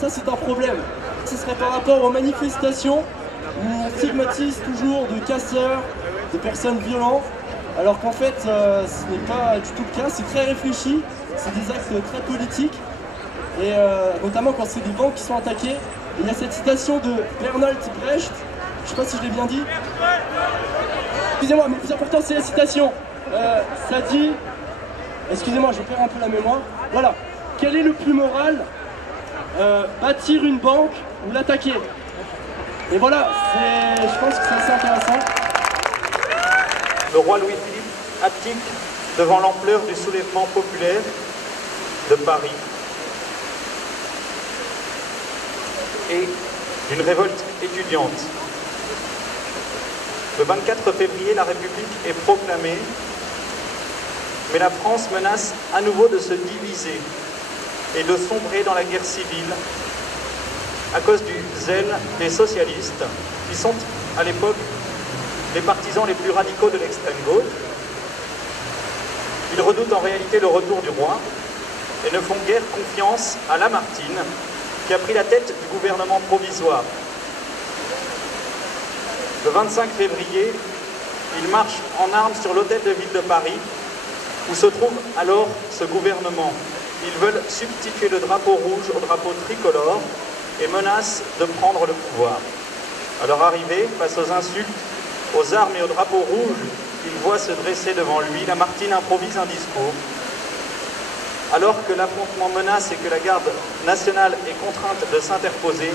ça c'est un problème. Ce serait par rapport aux manifestations où on stigmatise toujours de casseurs, de personnes violentes, alors qu'en fait ce n'est pas du tout le cas, c'est très réfléchi, c'est des actes très politiques, et notamment quand c'est des banques qui sont attaquées. Et il y a cette citation de Bertolt Brecht, je ne sais pas si je l'ai bien dit, excusez-moi, mais le plus important c'est la citation, ça dit, excusez-moi je perds un peu la mémoire, voilà, quel est le plus moral, bâtir une banque ou l'attaquer? Et voilà, je pense que c'est assez intéressant. Le roi Louis-Philippe abdique devant l'ampleur du soulèvement populaire de Paris et d'une révolte étudiante. Le 24 février, la République est proclamée, mais la France menace à nouveau de se diviser et de sombrer dans la guerre civile à cause du zèle des socialistes, qui sont à l'époque les partisans les plus radicaux de l'extrême gauche. Ils redoutent en réalité le retour du roi et ne font guère confiance à Lamartine, qui a pris la tête du gouvernement provisoire. Le 25 février, ils marchent en armes sur l'hôtel de ville de Paris, où se trouve alors ce gouvernement. Ils veulent substituer le drapeau rouge au drapeau tricolore et menacent de prendre le pouvoir. À leur arrivée, face aux insultes, aux armes et au drapeau rouge, il voit se dresser devant lui. Lamartine improvise un discours. Alors que l'affrontement menace et que la garde nationale est contrainte de s'interposer,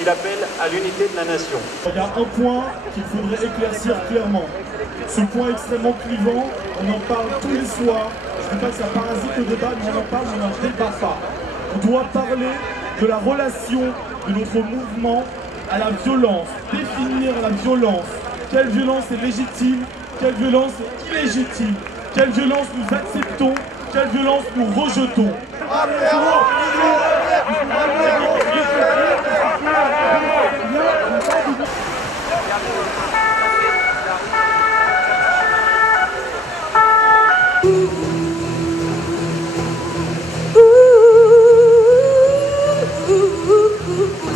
il appelle à l'unité de la nation. Il y a un point qu'il faudrait éclaircir clairement. Ce point extrêmement clivant, on en parle tous les soirs. Je ne dis pas que ça parasite le débat, mais on en parle, mais on n'en débat pas. On doit parler de la relation de notre mouvement à la violence, définir la violence. Quelle violence est légitime, quelle violence est illégitime, quelle violence nous acceptons, quelle violence nous rejetons.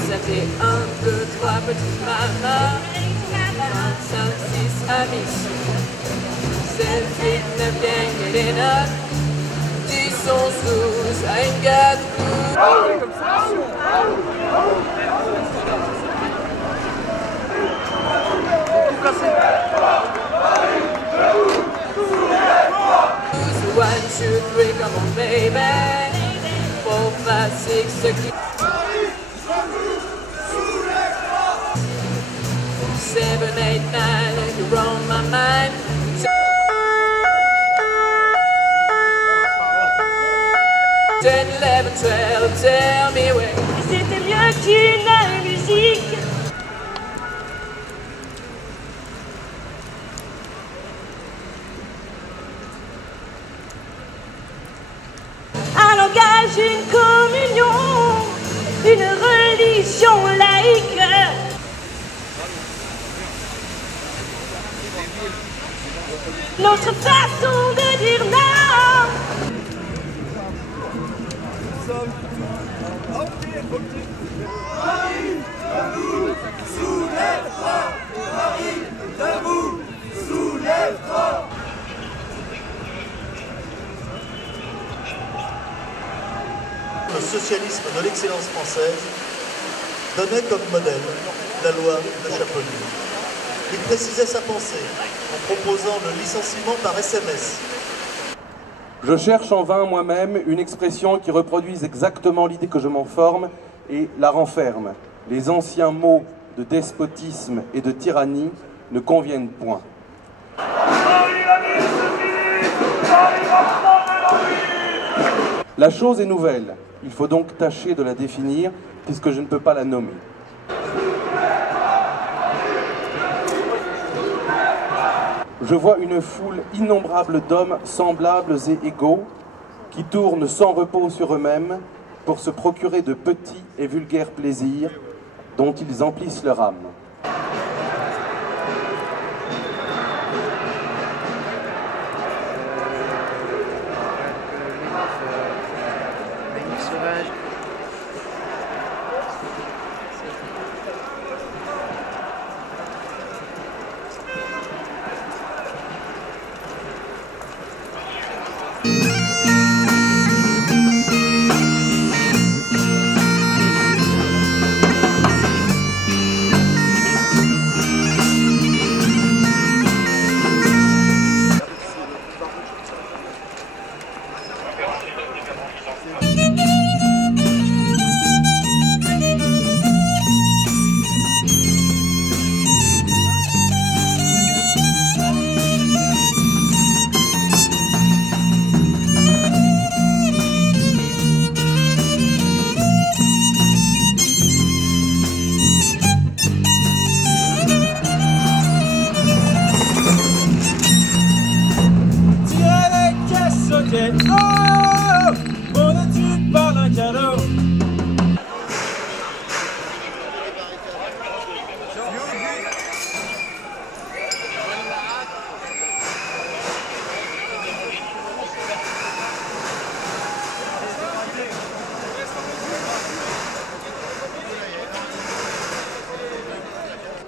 Ça fait 1, 2, 3 petites mamas, 5, 6 amis. C'est ne bien que les notes qui sont sous un gâteau. One, two, three, come on baby. 4, 5, 6, 6. 7, 8, 9, you're on my mind. 10, 11, 12, tell me when. C'était mieux qu'une musique. Un langage, une communion, une religion laïque. Notre façon de dire non. Paris, debout, soulève-toi. Paris, debout, soulève-toi. Le socialisme de l'excellence française donnait comme modèle la loi de Chaponnet. Il précisait sa pensée en proposant le licenciement par SMS. Je cherche en vain moi-même une expression qui reproduise exactement l'idée que je m'en forme et la renferme. Les anciens mots de despotisme et de tyrannie ne conviennent point. La chose est nouvelle, il faut donc tâcher de la définir puisque je ne peux pas la nommer. Je vois une foule innombrable d'hommes semblables et égaux qui tournent sans repos sur eux-mêmes pour se procurer de petits et vulgaires plaisirs dont ils emplissent leur âme.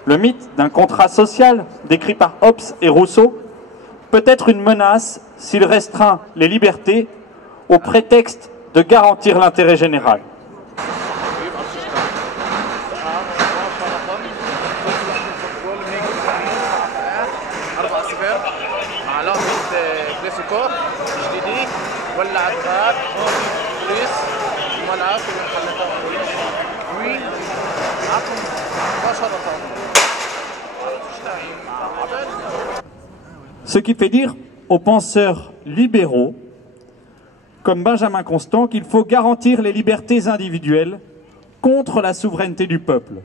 Le mythe d'un contrat social, décrit par Hobbes et Rousseau, peut être une menace s'il restreint les libertés au prétexte de garantir l'intérêt général. Ce qui fait dire aux penseurs libéraux, comme Benjamin Constant, qu'il faut garantir les libertés individuelles contre la souveraineté du peuple.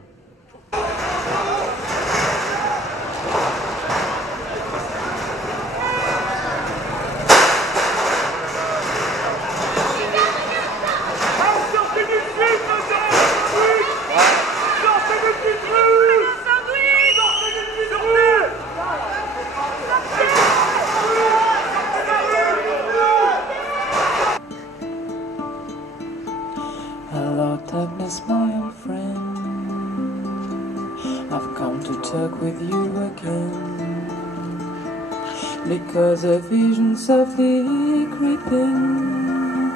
Hello darkness, my old friend, I've come to talk with you again, because a vision softly creeping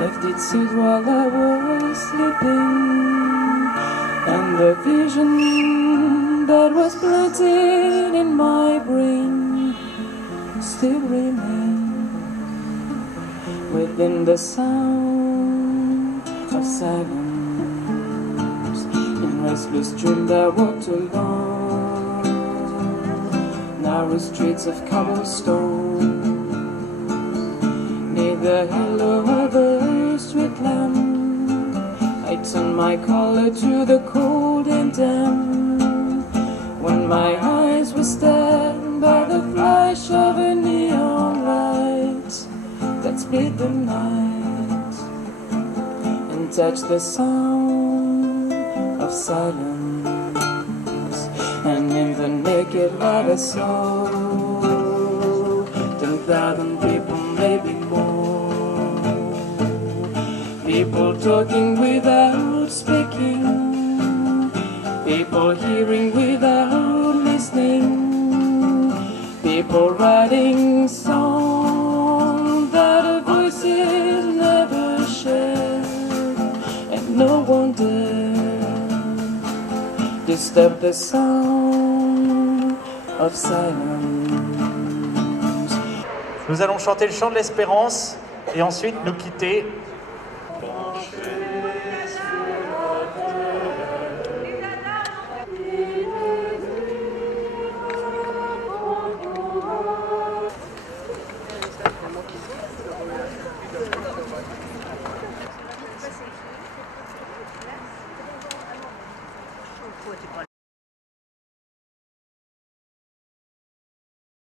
left its seed while I was sleeping, and the vision that was planted in my brain still remains within the sound of silence. In restless dream I walked along narrow streets of cobblestone, near the halo of a street lamp. I turned my collar to the cold and damp, when my eyes were stared by the flash of a neon light that split the night and touched the sound of silence. And in the naked light I saw 10,000 people, maybe more, people talking without speaking, people hearing without listening, people writing songs that their voices never shared, and no one dared disturb the sound of silence. Nous allons chanter le chant de l'espérance et ensuite nous quitter